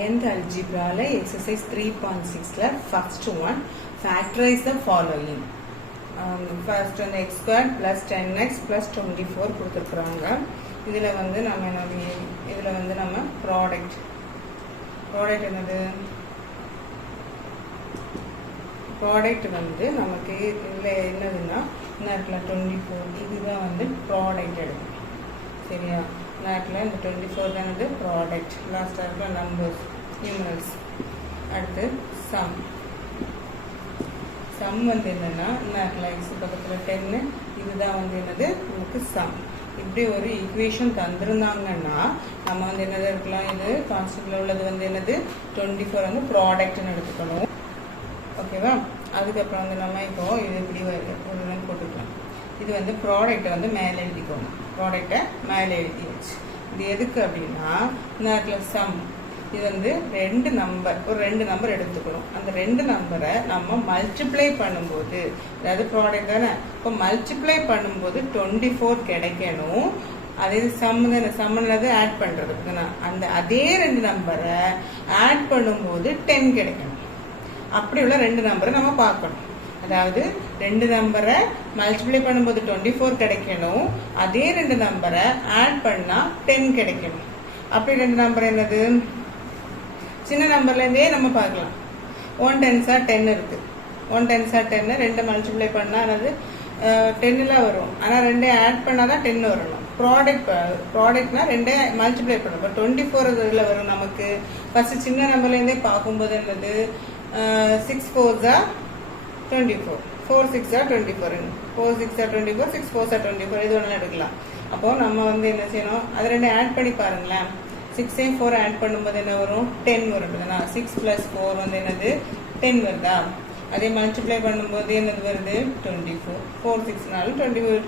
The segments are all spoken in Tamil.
9th algebra exercise 3.6 first one factorize the following. First one x squared plus 10x plus 24 கொடுத்திருக்காங்க. இதுல வந்து நம்ம product என்னது product வந்து நமக்கு இதுல என்னதுன்னா நேரத்துல 24 இதுதான் வந்து product எடுக்கும். சரியா நேரத்துல இந்த 24 தான் வந்து product. லாஸ்ட் ஆர்ல numbers numerals. அடுத்து sum வந்து என்னன்னா நேரத்துல x பக்கத்துல 10 இதுதான் வந்து என்னது நமக்கு sum. இப்படி ஒரு ஈக்குவேஷன் தந்திருந்தாங்கன்னா நம்ம வந்து என்னது இருக்கலாம், இது கான்ஸ்டன்ட்ல உள்ளது வந்து என்னது 24 வந்து ப்ராடக்ட்னு எடுத்துக்கணும். ஓகேவா? அதுக்கப்புறம் வந்து நம்ம இப்போ இது இப்படி ஒரு போட்டுக்கலாம். இது வந்து ப்ராடக்டை வந்து மேலே எழுதிக்கணும். ப்ராடக்டை மேலே எழுதி வச்சு இது எதுக்கு அப்படின்னா நேரத்தில் சம் இது வந்து ரெண்டு நம்பர் எடுத்துக்கணும். அந்த ரெண்டு நம்பரை நம்ம மல்டிப்ளை பண்ணும்போது, அதாவது ப்ராடக்ட் தானே, இப்போ மல்டிப்ளை பண்ணும்போது 24 கிடைக்கணும். அதே சம்மனது ஆட் பண்ணுறதுக்கு அந்த அதே ரெண்டு நம்பரை ஆட் பண்ணும்போது 10 கிடைக்கணும். அப்படி உள்ள ரெண்டு நம்பரை நம்ம பார்க்கணும். அதாவது ரெண்டு நம்பரை மல்டிப்ளை பண்ணும்போது 24 கிடைக்கணும். அதே ரெண்டு நம்பரை ஆட் பண்ணால் 10 கிடைக்கணும். அப்படி ரெண்டு நம்பர் என்னது, சின்ன நம்பர்லேருந்தே நம்ம பார்க்கலாம். 1 10s 10 இருக்கு. 1 10s 10 ரெண்டு மல்டிப்ளை பண்ணால் அது 10 வரும். ஆனால் ரெண்டே ஆட் பண்ணால் தான் 10 வரணும். ப்ராடக்ட்னா ரெண்டே மல்டிப்ளை பண்ணணும். இப்போ 24 இதில் வரும் நமக்கு. ஃபர்ஸ்ட் சின்ன நம்பர்லேருந்தே பார்க்கும்போது என்னது 6 4s 24, 4 6 24, 4 6 24, 6 4s 24 இது ஒன்று எடுக்கலாம். அப்போ நம்ம வந்து என்ன செய்யணும், அது ரெண்டு ஆட் பண்ணி பாருங்களேன். 6 4 ஆட் பண்ணும்போது என்ன வரும், 10 வரும். 6 + 4 வந்து என்னது 10 வருதா? அதே மல்டிப்ளை பண்ணும்போது என்னது வருது 24. 4 6னாலும் 24,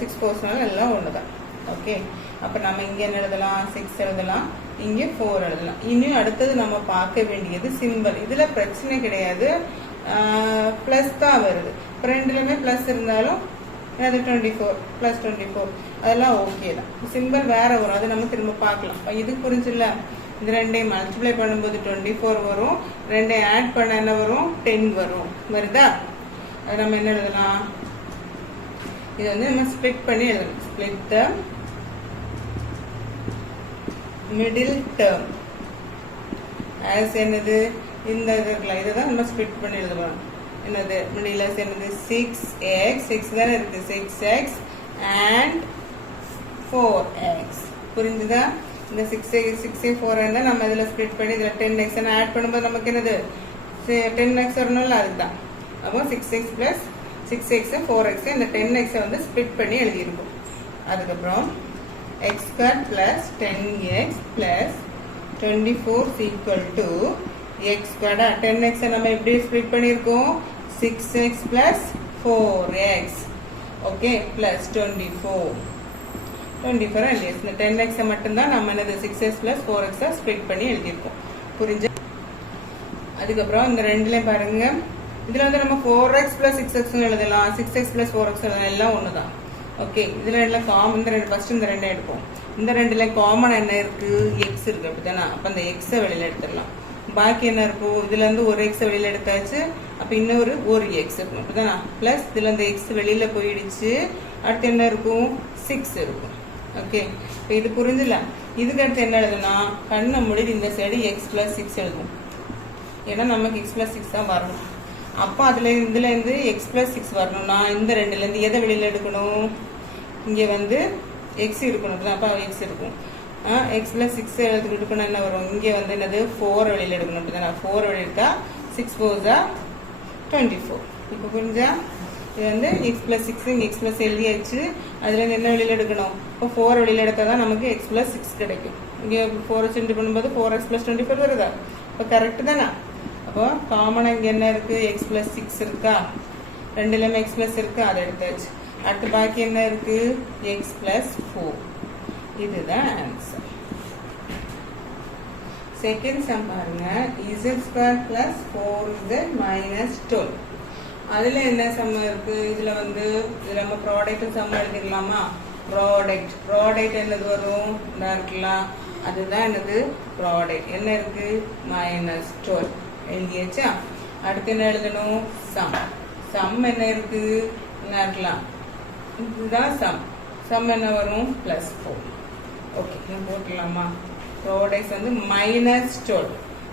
6 4ஸ்னாலும் எல்லாம் ஒன்று தான். ஓகே, அப்போ நம்ம இங்கே என்ன எழுதலாம், 6 எழுதலாம், இங்கே 4 எழுதலாம். இன்னும் அடுத்தது நம்ம பார்க்க வேண்டியது சிம்பிள். இதில் பிரச்சனை கிடையாது, ப்ளஸ் தான் வருது. இப்போ ரெண்டுலையுமே ப்ளஸ் இருந்தாலும் அது 24 + 24 அதெல்லாம் ஓகே தான். சிம்பிள் வேற வரும், அது நம்ம திரும்ப பார்க்கலாம். இது புரிஞ்சுல? இந்த ரெண்டையும் மல்டிப்ளை பண்ணும்போது 24 வரும், ரெண்டையும் ஆட் பண்ண என்ன வரும் 10 வரும். வருதா? அது நம்ம என்ன எழுதலாம், இது வந்து நம்ம ஸ்ப்ளிட் பண்ணி எழுதணும். ஸ்ப்ளிட் த மிடில் டேர்ம் as என்னது இந்த இது இருக்கலாம். இதை தான் நம்ம ஸ்ப்ளிட் பண்ணி எழுதணும். என்னது மிடில் என்னது 6x, 6 தானே இருக்கு, 6x and 4x. புரிஞ்சுதா? இந்த 6 4 நம்ம இதில் ஸ்ப்ளிட் பண்ணி இதில் 10x ஆட் பண்ணும்போது நமக்கு என்னது 10x வரணும்ல, அதுதான். அப்போ 6x + 6x 4x இந்த 10x வந்து ஸ்ப்ளிட் பண்ணி எழுதியிருக்கும். அதுக்கப்புறம் x squared plus 10x plus 24 = x squared. 10x நம்ம எப்படி ஸ்ப்ளிட் பண்ணியிருக்கோம், 6x plus 4x. Okay, plus 24 and yes. இந்த 10x மட்டும்தான் நம்ம என்னது 6x plus 4x ஸ்ப்ளிட் பண்ணி எழுதியிருக்கோம். புரிஞ்ச? அதுக்கப்புறம் இந்த ரெண்டுலையும் பாருங்க, இதில் வந்து நம்ம 4x plus 6x எழுதலாம், 6x plus 4x எழுதலாம், எல்லாம் ஒன்று தான். ஓகே, இதில் ரெண்டுல காமன் ஃபர்ஸ்ட் இந்த ரெண்டை எடுப்போம். இந்த ரெண்டுல காமன் என்ன இருக்கு, எக்ஸ் இருக்கு, அப்படித்தானே? அப்போ அந்த எக்ஸை வெளியில் எடுத்துடலாம். பாக்கி என்ன இருக்கும், இதுல இருந்து ஒரு எக்ஸை வெளியில் எடுத்தாச்சு, அப்போ இன்னொரு ஒரு எக்ஸ் இருக்கும், அப்படிதானே? ப்ளஸ் இதில் இந்த எக்ஸ் வெளியில் போயிடுச்சு, அடுத்து என்ன இருக்கும் 6 இருக்கும். ஓகே, இப்போ இது புரிஞ்சுல? இதுக்கு அடுத்து என்ன எழுதுனா, கண்ணை மூடி இந்த சைடு x + 6 எழுதும். ஏன்னா நமக்கு x + 6 தான் வரணும். அப்போ இதுலேருந்து x + 6 வரணும்னா இந்த ரெண்டுலேருந்து எதை வெளியில் எடுக்கணும், இங்கே வந்து எக்ஸ் இருக்கணும். அப்போ எக்ஸ் இருக்கும். x + 6 எடுக்கணும். என்ன வரும், இங்கே வந்து என்னது 4 வெளியில் எடுக்கணும். அப்படிதானே? 4 வெளியில் எடுத்தா 6 4s 24. இப்போ புரிஞ்சா? இது வந்து x + 6 இங்கே x + எழுதியாச்சு. அதுலேருந்து என்ன வெளியில் எடுக்கணும், இப்போ 4 வெளியில் எடுத்தால் தான் நமக்கு x + 6 கிடைக்கும். இங்கே 4 சிண்டு பண்ணும்போது 4x + 24 வருதா? இப்போ கரெக்டு தானே? அப்போ காமனாக இங்கே என்ன இருக்குது, x + 6 இருக்கா, ரெண்டுலேயுமே x + இருக்கு, அதை எடுத்தாச்சு. அடுத்து பாக்கி என்ன இருக்கு, x + 4. இதுதான் ஆன்சர். செகண்ட் சம் பாருங்க, z² + 4z - 12. அதுல என்ன சம் இருக்கு, இதுல வந்து இதுல நம்ம ப்ராடக்ட் சம் எழுதிடலாமா? ப்ராடக்ட் என்னது வரும், இருக்கலாம் அதுதான் என்னது ப்ராடக்ட். என்ன இருக்கு -12 எழுதியாச்சா. அடுத்து என்ன எழுதணும் சம். சம் என்ன இருக்கு என்ன இருக்கலாம் இதுதான் சம். சம் என்ன வரும் +4. ஓகே நான் போட்டுடலாமா. ப்ராடக்ட் வந்து -12.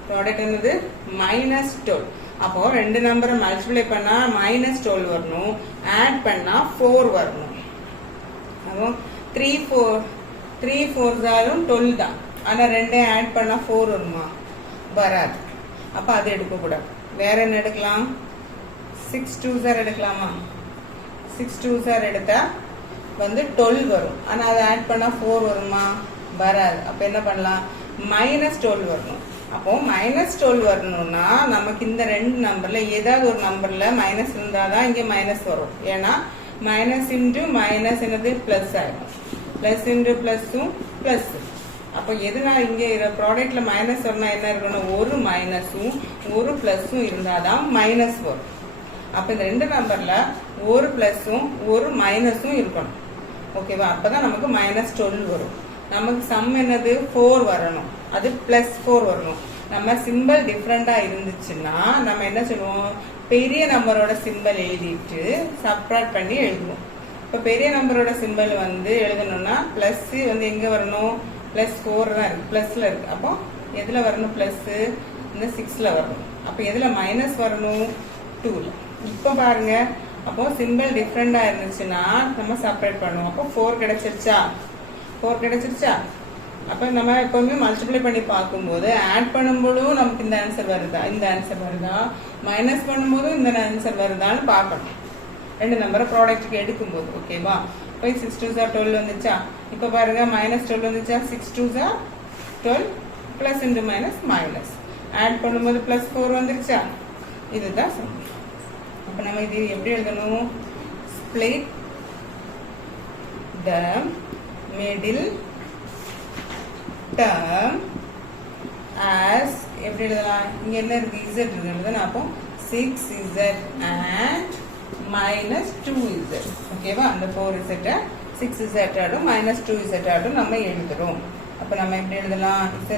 ப்ராடக்ட் என்னது -12. அப்போ ரெண்டு நம்பரை மல்டிப்ளை பண்ணா -12 வரணும், ஆட் பண்ணா 4 வரணும். அப்போ 3 4s 12 தான். ஆனா ரெண்டையும் ஆட் பண்ணா 4 வருமா வராது. அப்ப அது எடுக்க கூடாது. வேற என்ன எடுக்கலாம் 6 2s எடுக்கலாமா. 6 2s எடுத்தா வந்து 12 வரும். ஆனா அதை ஆட் பண்ணா 4 வருமா வராது. அப்ப என்ன பண்ணலாம் -12 வரணும். அப்போ -12 வரணும்னா நமக்கு இந்த ரெண்டு நம்பர்ல ஏதாவது ஒரு நம்பர்ல மைனஸ் இருந்தாதான் இங்க மைனஸ் வரும். ஏன்னா மைனஸ் இன்டு மைனஸ் என்னது பிளஸ் ஆகும். பிளஸ் இன்டு பிளஸும் பிளஸ். அப்போ எதுனா இங்க ப்ராடக்ட்ல மைனஸ் வரணும் என்ன இருக்கணும் ஒரு மைனஸும் ஒரு பிளஸும் இருந்தாதான் மைனஸ் வரும். அப்ப இந்த ரெண்டு நம்பர்ல ஒரு பிளஸும் ஒரு மைனஸும் இருக்கணும். ஓகேவா. அப்பதான் நமக்கு -12 வரும். நமக்கு சம் என்னது 4 வரணும். அது +4 வரணும். நம்ம சிம்பிள் டிஃப்ரெண்டா இருந்துச்சுன்னா நம்ம என்ன சொல்லுவோம் பெரிய நம்பரோட சிம்பிள் எழுதிட்டு சப்ட்ராக்ட் பண்ணி எழுதுவோம். இப்ப பெரிய நம்பரோட சிம்பிள் வந்து எழுதணும்னா பிளஸ் வந்து எங்க வரணும் +4 தான் இருக்கு பிளஸ்ல இருக்கு. அப்போ எதுல வரணும் பிளஸ் இந்த 6ல வரணும். அப்ப எதுல மைனஸ் வரணும் 2ல. இப்ப பாருங்க அப்போ சிம்பிள் டிஃப்ரெண்டா இருந்துச்சுன்னா நம்ம செப்பரேட் பண்ணுவோம். அப்போ 4 கிடைச்சிருச்சா 4 கிடைச்சிருச்சா. அப்ப நம்ம எப்பவுமே மல்டிப்ளை பண்ணி பார்க்கும்போது ஆட் பண்ணும்போதும் நமக்கு இந்த ஆன்சர் வருதா இந்த ஆன்சர் வருதா மைனஸ் பண்ணும்போதும் இந்த ஆன்சர் வருதான்னு பார்க்கணும் ரெண்டு நம்பரை ப்ராடக்ட்டுக்கு எடுக்கும்போது. ஓகேவா. இப்போ 6 2s 12 வந்துச்சா. இப்போ பாருங்க -12 வந்துச்சா. 6 2s 12 plus into minus minus add பண்ணும்போது +4 வந்துருச்சா. இதுதான் சம். அப்ப நம்ம இது எப்படி எழுதணும் ஸ்ப்ளிட் த மிடில் டேர்ம் ஆஸ் எப்படி எழுதலாம் இங்க என்ன இருக்கு z இருக்குன்னு. அப்போ 6z and -2z. ஓகேவா. அந்த 4z 6z ஆடும் -2z ஆடும் நம்ம எழுதுறோம். அப்ப நம்ம எப்படி எழுதலாம் z²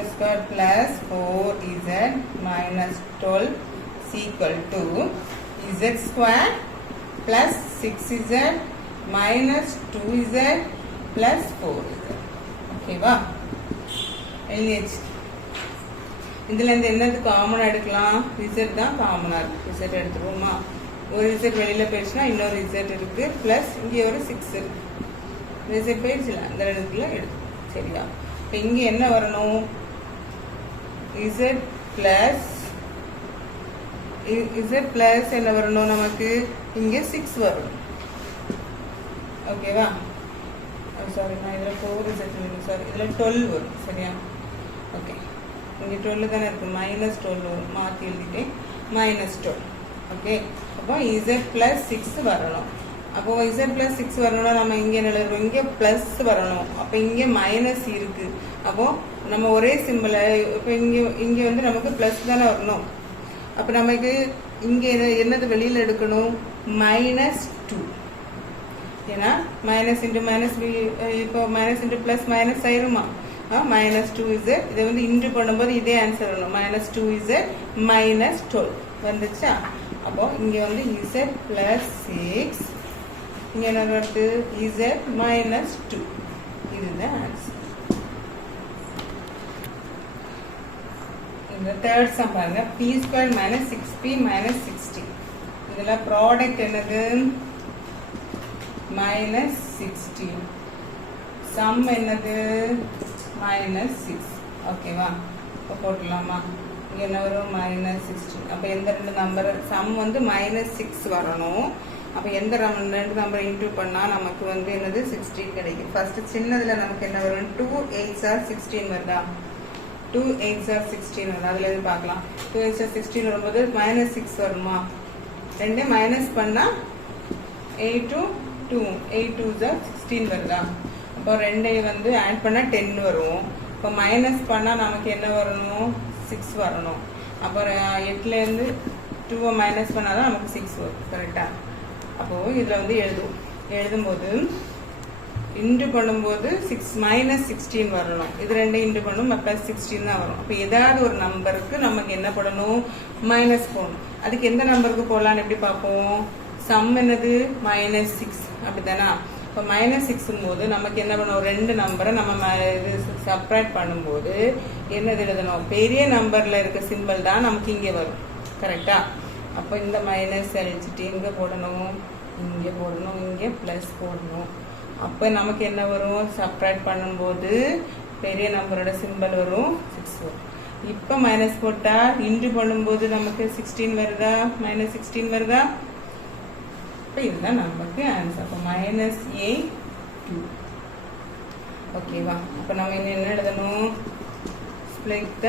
+ 4z -12 = z² + 6z -2z + 4z. ஓகேவா. எழுதியாச்சு. இதுல இருந்து என்னது காமனா எடுக்கலாம் z தான் காமனா இருக்கு. z எடுத்துருவோமா. ஒரு z வெளியில போயிடுச்சுன்னா இன்னொரு z இருக்கு பிளஸ் இங்க ஒரு 6 இருக்கு. இந்த z போயிடுச்சுல இந்த இடத்துல எடுத்து சரியா. இப்ப இங்க என்ன வரணும் z பிளஸ் என்ன வரணும் நமக்கு இங்க 6 வரும். ஓகேவா. சாரி நான் இதுல 4z சாரி இதுல 12 வரும் சரியா. ஓகே இங்க 12 தானே இருக்கு -12 வரும். மாத்தி எழுதிட்டேன் -12. ஓகே. அப்போ z + 6 வரணும். அப்போ z + 6 வரணும்னா நம்ம இங்க என்ன எழுதுறோம் இங்க பிளஸ் வரணும். அப்ப இங்க மைனஸ் இருக்கு. அப்போ நம்ம ஒரே சிம்பிளை இப்போ இங்க வந்து நமக்கு பிளஸ் தானே வரணும். அப்ப நமக்கு இங்க என்னது வெளியில எடுக்கணும் -2. ஏன்னா மைனஸ் இன்டு மைனஸ் இப்போ மைனஸ் இன்டு பிளஸ் மைனஸ் ஆயிருமா. -2z இதை வந்து இன்டு பண்ணும்போது இதே ஆன்சர் வரணும் -2z -12 வந்துச்சா. அப்போ இங்க வந்து z + 6 இங்க என்ன வருது z -2. இதுதான் ஆன்சர். இந்த தேர்ட் சம் பாருங்க p² - 6p - 60. இதுல ப்ராடக்ட் என்னது -16. சம் என்னது -6. ஓகேவா. இப்போ போட்டுடலாமா. இங்க என்ன வரும் -16. அப்ப எந்த ரெண்டு நம்பர் சம் வந்து -6 வரணும். அப்ப எந்த ரெண்டு நம்பர் இன்டூ பண்ணா நமக்கு வந்து என்னது 16 கிடைக்கும். ஃபர்ஸ்ட் சின்னதுல நமக்கு என்ன வரும் 2 8s are 16 வருதா. 2 8s are 16 வருது. அதுல இருந்து பார்க்கலாம் 2 8s are 16 வரும்போது -6 வருமா. ரெண்டே மைனஸ் பண்ணா 8 2 8 2s are 16 வருதா. அப்போ ரெண்டே வந்து ஆட் பண்ணா 10 வரும். இப்போ மைனஸ் பண்ணா நமக்கு என்ன வரணும் 6 வரணும். அப்புறம் 8ல இருந்து 2 மைனஸ் பண்ணாதான் நமக்கு 6 வரும். கரெக்டா. அப்போ இதுல வந்து எழுதும்போது இன்டு பண்ணும்போது -16 வரணும். இது ரெண்டு இன்டு பண்ணும் +16 தான் வரும். அப்போ ஏதாவது ஒரு நம்பருக்கு நமக்கு என்ன பண்ணணும், மைனஸ் போடணும். அதுக்கு எந்த நம்பருக்கு போடலான்னு எப்படி பார்ப்போம், சம் என்னது -6 அப்படித்தானா. இப்போ -6 போது நமக்கு என்ன பண்ணுவோம், ரெண்டு நம்பரை நம்ம இது சப்ராக்ட் பண்ணும்போது என்னது எழுதணும், பெரிய நம்பர்ல இருக்க சிம்பிள் தான் நமக்கு இங்கே வரும். கரெக்டா. அப்போ இந்த மைனஸ் அழிச்சிட்டு இங்கே போடணும், இங்கே போடணும், இங்கே ப்ளஸ் போடணும். அப்போ நமக்கு என்ன வரும், சப்ராக்ட் பண்ணும்போது பெரிய நம்பரோட சிம்பிள் வரும் 6 வரும். இப்போ மைனஸ் போட்டால் இன்டு பண்ணும்போது நமக்கு 16 வருதா, -16 வருதா. இப்போ இதுதான் நமக்கு ஆன்சர். அப்போ -8 ஓகேவா. அப்போ நம்ம என்ன எழுதணும், ஸ்ப்ளிட் த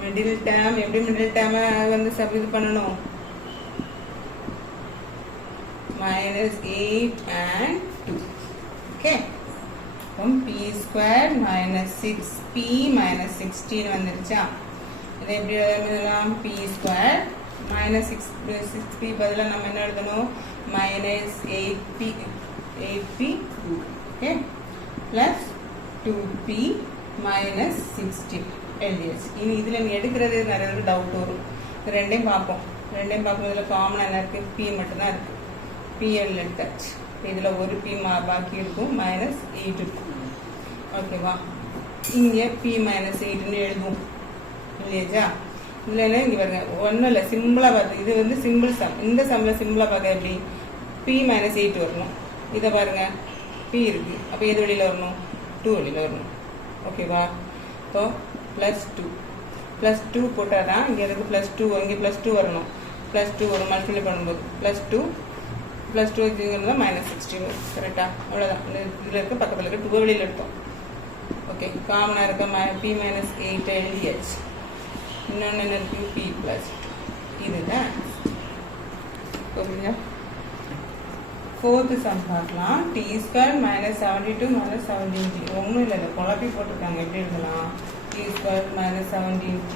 மிடில் டேர்ம். எப்படி மிடில் டேர்மை வந்து இது பண்ணணும், -8 and 2. ஓகே. அப்போ p² -6p -16 வந்துருச்சா. இதை எப்படி எழுதலாம், p² -6p பதிலாக நம்ம என்ன எழுதணும், -8p ஓகே ப்ளஸ் 2p -16 எழுதியாச்சு. இனி இதில் நீ எடுக்கிறது நிறைய டவுட் வரும். இது ரெண்டையும் பார்ப்போம். ரெண்டையும் பார்க்கும்போது இதில் காமனாக என்ன இருக்குது, p மட்டும்தான் இருக்குது. pl எடுத்தாச்சு. இதில் ஒரு p பாக்கி இருக்கும், -8 இருக்கும். ஓகேவா. இங்கே p -8ன்னு எழுதுவோம் இல்லையா. இதில் இங்கே பாருங்க, ஒன்றும் இல்லை, சிம்பிளாக பார்த்து இது வந்து சிம்பிள் சம். இந்த சம்மில் சிம்பிளாக பார்க்க எப்படி, p -8 வரணும். இதை பாருங்க, p இருக்குது. அப்போ எது வெளியில் வரணும், 2 வெளியில் வரணும். ஓகேவா. இப்போ +2 போட்டால் தான் இங்கே இருக்குது +2, இங்கே +2 வரணும். +2 வரும் மல்டிப்ளை பண்ணும்போது +2 வச்சுங்கிறது தான் -16 வரும். கரெக்டாக. அவ்வளோதான். இதில் இருக்க பக்கத்தில் இருக்க 2 வெளியில் எடுத்தோம். ஓகே. காமனாக இருக்க p -8 எழுதியாச்சு. இன்னொன்று என்ன இருக்கு, p+. இதுதான் புரியுதா. 4th சம் பார்க்கலாம். t² -72 -17t. ஒன்றும் இல்லை, குழப்பி போட்டிருக்காங்க. எப்படி எழுதலாம், t² -17t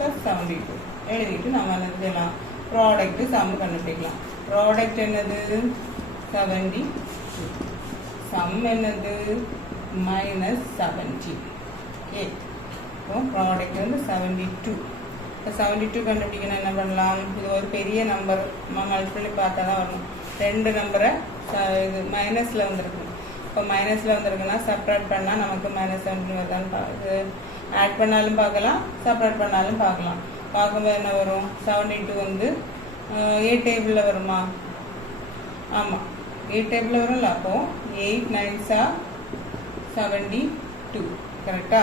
+ 72 எழுதிட்டு நம்ம என்ன செய்யலாம், ப்ராடக்ட் சம் கண்டுபிடிக்கலாம். ப்ராடக்ட் என்னது, 72. சம் என்னது, -70. ஓகே. இப்போ ப்ராடக்ட் வந்து 72. இப்போ 72 கண்டுபிடிக்கணும். என்ன பண்ணலாம், இது ஒரு பெரிய நம்பர் மல்டிப்ளை பார்த்தா தான் வரணும். ரெண்டு நம்பரை இது மைனஸில் வந்துருக்கு. இப்போ மைனஸில் வந்துருக்குன்னா சப்ராக்ட் பண்ணால் நமக்கு -17 வருதான்னு ஆட் பண்ணாலும் பார்க்கலாம், சப்ராக்ட் பண்ணாலும் பார்க்கலாம். பார்க்கும்போது என்ன வரும், 72 வந்து A டேபிளில் வருமா, ஆமாம் A டேபிளில் வரும்ல. அப்போது 8 9s are 72. கரெக்டா.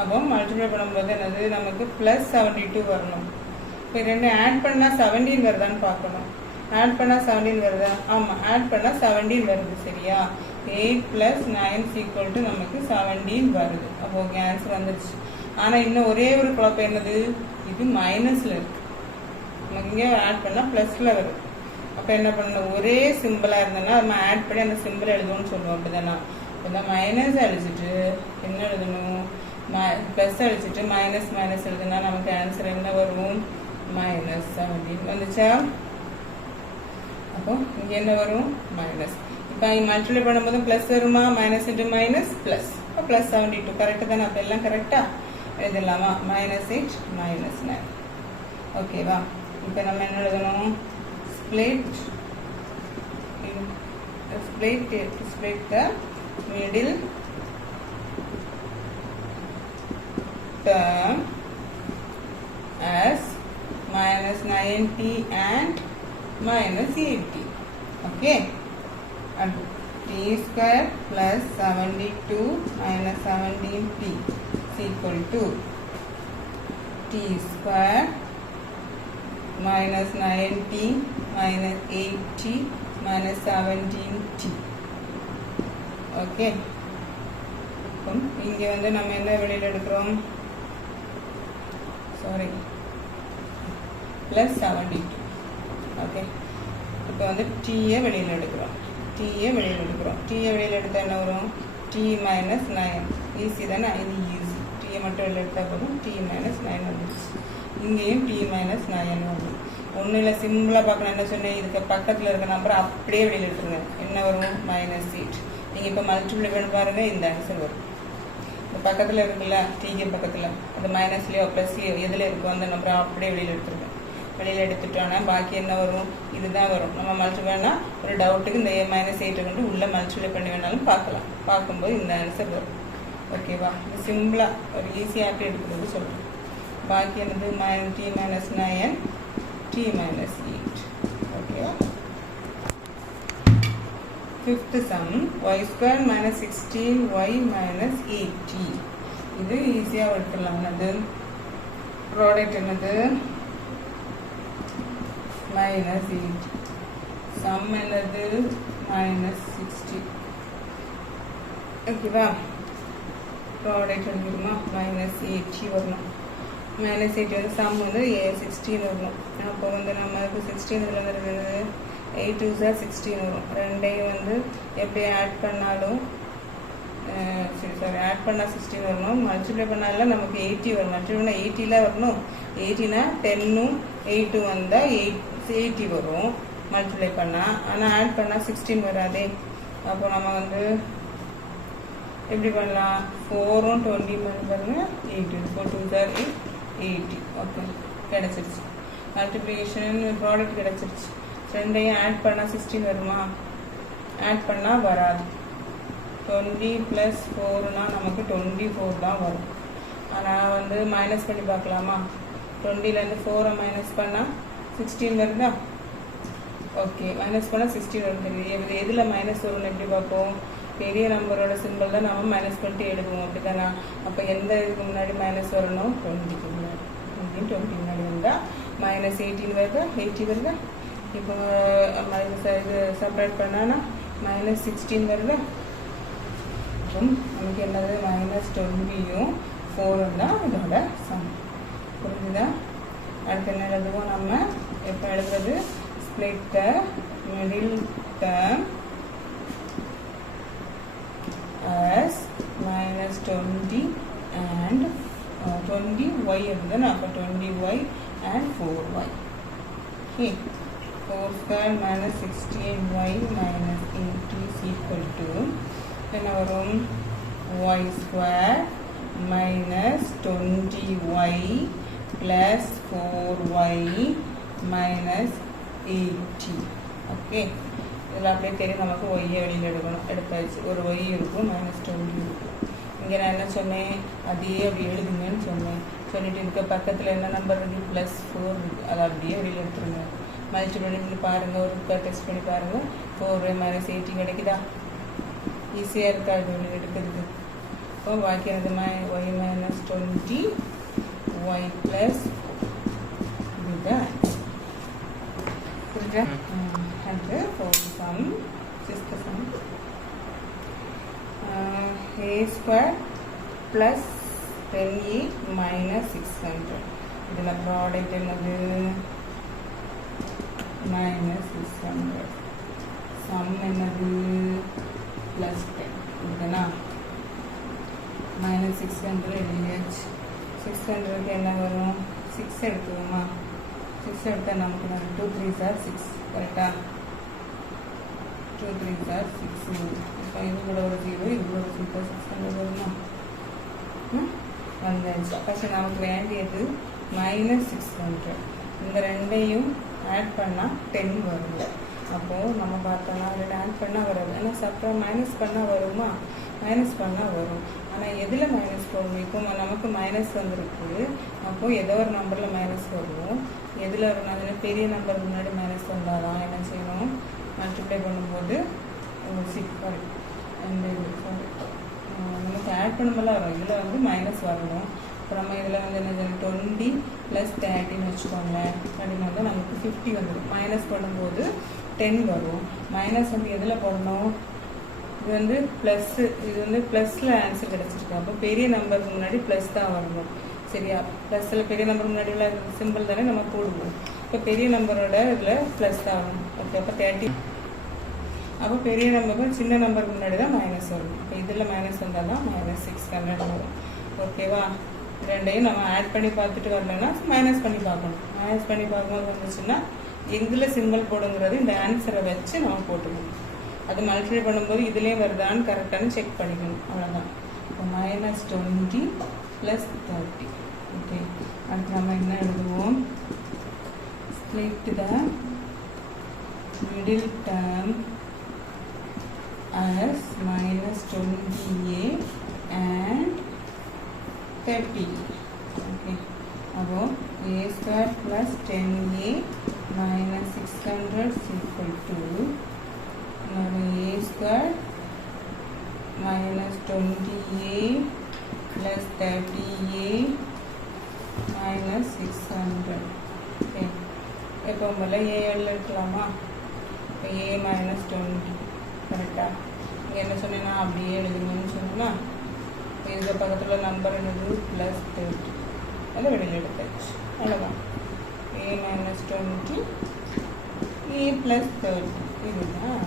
அப்போ மல்டிப்ளை பண்ணும்போது என்னது, நமக்கு +72 வரணும். இப்போ ரெண்டு ஆட் பண்ணால் 17 வருதான்னு பார்க்கணும். ஆட் பண்ணால் 17 வருதா, ஆமாம் ஆட் பண்ணால் 17 வருது. சரியா. 8 + 9 நமக்கு 17 வருது. அப்போ ஓகே, ஆன்சர் வந்துடுச்சு. ஆனால் இன்னும் ஒரே ஒரு குழப்பம் என்னது, இது மைனஸில் இருக்கு. நமக்கு இங்கே ஆட் பண்ணால் ப்ளஸில் வருது. அப்போ என்ன பண்ணணும், ஒரே சிம்பிளாக இருந்ததுன்னா நம்ம ஆட் பண்ணி அந்த சிம்பிள் எழுதுவோம்னு சொல்லுவோம். அப்படி தானே. இந்த மைனஸ் அழிச்சிட்டு என்ன எழுதணும், ப்ளஸ் அழிச்சிட்டு மைனஸ் எழுதுனா நமக்கு ஆன்சர் என்ன வரும், -17 வந்துச்சா. அப்போ இங்கே என்ன வரும், மைனஸ். இப்போ மல்டிப்ளை பண்ணும்போது ப்ளஸ் வருமா, -× +, இப்போ +72 கரெக்டு தானே. அப்போ எல்லாம் கரெக்டாக எழுதலாமா, -8 -9. ஓகேவா. இப்போ நம்ம என்ன எழுதணும், split the middle term as -9t and -8t. Okay. And t² + 72 - 17t is equal to t² -9t -8t -17t. Okay. இங்கே வந்து நம்ம என்ன வெளியில் எடுக்கிறோம், சாரி +72. ஓகே. இப்போ வந்து டீயை வெளியில் எடுக்கிறோம். டீயை வெளியில் எடுத்தால் என்ன வரும், t - 9. ஈஸி தானே, இது ஈஸி. டீயை மட்டும் வெளியில் எடுத்தால் போதும், t - 9 வந்துடுச்சு. இங்கேயும் t - 9 வரும். ஒன்றும் இல்லை, சிம்பிளாக பார்க்கணும். என்ன சொன்னேன், இதுக்கு பக்கத்தில் இருக்க நம்பரை அப்படியே வெளியில் எடுத்துருங்க. என்ன வரும், -8. நீங்கள் இப்போ மல்டிப்ளை பண்ணி பாருங்கள், இந்த ஆன்சர் வரும். இந்த பக்கத்தில் இருக்குல்ல, டிக்கு பக்கத்தில் அது மைனஸ்லேயோ ப்ளஸ்லேயோ எதில் இருக்கோ அந்த நம்பரை அப்படியே வெளியில் எடுத்துருக்கோம். வெளியில் எடுத்துட்டோன்னா பாக்கி என்ன வரும், இதுதான் வரும். நம்ம மல்டிப்ளை பண்ணால் ஒரு டவுட்டுக்கு இந்த -8 கொண்டு உள்ளே மல்டிப்ளை பண்ணி வேணாலும் பார்க்கலாம். பார்க்கும்போது இந்த ஆன்சர் வரும். ஓகேவா? இது சிம்பிளாக ஒரு ஈஸியாக எடுக்கிறது சொல்கிறேன். பாக்கி என்னது t - 9 t - 8. ஓகேவா? Fifth some y² - 16y - 8t. இது ஈஸியாக எடுத்துடலாம். என்னது ப்ராடக்ட் என்னது -8. சம் என்னது -60. ஓகேவா? ப்ராடக்ட் வந்துருமா -80 வரணும். -8 வந்து சம் வந்து 16 வரணும். அப்போ வந்து நமக்கு 16 இதில் வந்து இருக்குது 8 2 16 வரும். ரெண்டையும் வந்து எப்படி ஆட் பண்ணாலும் ஆட் பண்ணால் 16 வரணும். மல்டிப்ளை பண்ணாலும் நமக்கு 80 வரும். மல்டிப்ளை பண்ணால் 80ல் வரணும். 80னா 10ம் 8ம் வந்தால் 80 வரும் மல்டிப்ளை பண்ணால். ஆனால் ஆட் பண்ணால் 16 வராதே. அப்போ நம்ம வந்து எப்படி பண்ணலாம், 4ம் 20 பண்ணி பாருங்க 80. 4 2 80. ஓகே, கிடச்சிருச்சு. மல்டிப்ளிகேஷன் ப்ராடக்ட் கிடச்சிருச்சு. ரெண்டையும் ஆட் பண்ணால் 16 வருமா? ஆட் பண்ணால் வராது. 20 + 4னா நமக்கு 24 தான் வரும். ஆனால் வந்து மைனஸ் பண்ணி பார்க்கலாமா? 20லேருந்து 4 மைனஸ் பண்ணால் 16 வருதா? ஓகே, மைனஸ் பண்ணால் 16 வரும். தெரியுது. எதில் மைனஸ் வரும்னு எப்படி பார்ப்போம்? பெரிய நம்பரோட சிம்பிள் தான் நம்ம மைனஸ் பண்ணிட்டு எடுக்குவோம். அப்படி தானே? அப்போ எந்த இதுக்கு முன்னாடி மைனஸ் வரணும்? 20க்கு முன்னாடி. 20 முன்னாடி வந்தால் -18 வருதா? 80 வருதா? இப்போ இது செப்பரேட் பண்ணான்னா -16 வருதா? அப்போ நமக்கு என்னது -20யும் 4ம் தான் இதோட சம். புரிஞ்சுதா? அடுத்து என்ன எழுதுவோம் நம்ம? எப்போ எழுதுறது? Split the middle term as -20 and 20y எழுதுனா அப்போ 20y and 4y. Okay, 4² - 16y - 8 is equal to என்ன வரும்? y² - 20y plus 4y minus 80. Okay, இதில் அப்படியே தெரியும் நமக்கு ஒய்யை வெளியில் எடுக்கணும். எடுத்தாச்சு. ஒரு ஒய் இருக்கும், -20 இருக்கும். இங்கே நான் என்ன சொன்னேன்? அதையே அப்படி எழுதுங்கன்னு சொன்னேன். சொல்லிட்டு இருக்க பக்கத்தில் என்ன நம்பர் இருக்குது? +4 இருக்குது. அதை அப்படியே வெளியில் எடுத்துருங்க. மல்டிப்ளை பண்ணி பாருங்கள், ஒரு டெஸ்ட் பண்ணி பாருங்கள். 4 - 80 கிடைக்குதா? ஈஸியாக இருக்கா இது வெளியில் எடுக்கிறதுக்கு? இப்போ பாக்கி என்னது? y - 20 y plus இதுதான். புரியுதா? அடுத்து some 6th some. a² plus 10a minus 600. இதில் ப்ராடக்ட் என்னது? -600. சம் என்னது? +10. இதுதானா? -600 எழுதியாச்சு. 600க்கு என்ன வரும்? 6 எடுத்துவோமா? 6 எடுத்தால் நமக்கு 2 3s are 6. கரெக்டா? 2 3s are 6. இப்போ இது கூட ஒரு 0, இது கூட ஒரு 0, 600 வருமா? வந்தாச்சு. ஃபஸ்ட்டு நமக்கு வேண்டியது -600. இந்த ரெண்டையும் ஆட் பண்ணால் 10 வருங்க. அப்போது நம்ம பார்த்தோம்னா ரெண்டு ஆட் பண்ணால் வராது. ஆனால் சப்போஸ் மைனஸ் பண்ணால் வருமா? மைனஸ் பண்ணால் வரும். ஆனால் எதில் மைனஸ் போடணும்? இப்போ நமக்கு மைனஸ் வந்துருக்கு. அப்போது ஏதோ ஒரு நம்பரில் மைனஸ் வரும். எதில் வரும்? அதில் பெரிய நம்பருக்கு முன்னாடி மைனஸ் வந்தால் தான் என்ன செய்யணும்? மல்டிப்ளை பண்ணும்போது சாரி அந்த இது நமக்கு ஆட் பண்ணும்போதெல்லாம் வரும். இதில் வந்து மைனஸ் வரணும். இப்போ நம்ம இதில் வந்து என்ன 20 + 30 வச்சுக்கோங்களேன். அப்படின்னு வந்து நமக்கு 50 வந்துடும். மைனஸ் பண்ணும்போது 10 வரும். மைனஸ் வந்து எதில் போடணும்? இது வந்து ப்ளஸ்ஸு. இது வந்து ப்ளஸில் ஆன்சர் கிடச்சிருக்கு. அப்போ பெரிய நம்பருக்கு முன்னாடி ப்ளஸ் தான் வரணும். சரியா? ப்ளஸில் பெரிய நம்பருக்கு முன்னாடி உள்ள சிம்பிள் தானே நம்ம போடுவோம். இப்போ பெரிய நம்பரோட இதில் ப்ளஸ் தான் வரணும். ஓகே, அப்போ 30. அப்போ பெரிய நம்பருக்கு சின்ன நம்பருக்கு முன்னாடி தான் மைனஸ் வரும். இப்போ இதில் மைனஸ் வந்தால் தான் -600 வரும். ஓகேவா? ரெண்டையும் நம்ம ஆட் பண்ணி பார்த்துட்டு வரலன்னா மைனஸ் பண்ணி பார்க்கணும். மைனஸ் பண்ணி பார்க்கும்போது வந்துச்சுன்னா எதில் சிம்பிள் போடுங்கிறது இந்த ஆன்சரை வச்சு நம்ம போட்டுக்கணும். அது மல்டிப்ளை பண்ணும்போது இதுலேயே வருதான்னு கரெக்டானு செக் பண்ணிக்கணும், அவ்வளோதான். இப்போ -20 + 30. ஓகே, அடுத்து நம்ம என்ன எழுதுவோம்? split the middle term as -20a and 30. Okay, அப்போ a² + 10a - 600 = a² - 20a + 30a - 600. Okay, எப்போ போல a எழுதலாமா? இப்போ a - 20 கரெக்டாக இங்கே என்ன சொன்னேன்னா அப்படியே எழுதுங்கன்னு சொன்னோம்னா, இப்போ இதுக்கு பக்கத்தில் நம்பர் என்னது +30, அதை வெளியில் எடுத்தாச்சு, அவ்வளோதான். a - 20 a + 30 இதுதான்.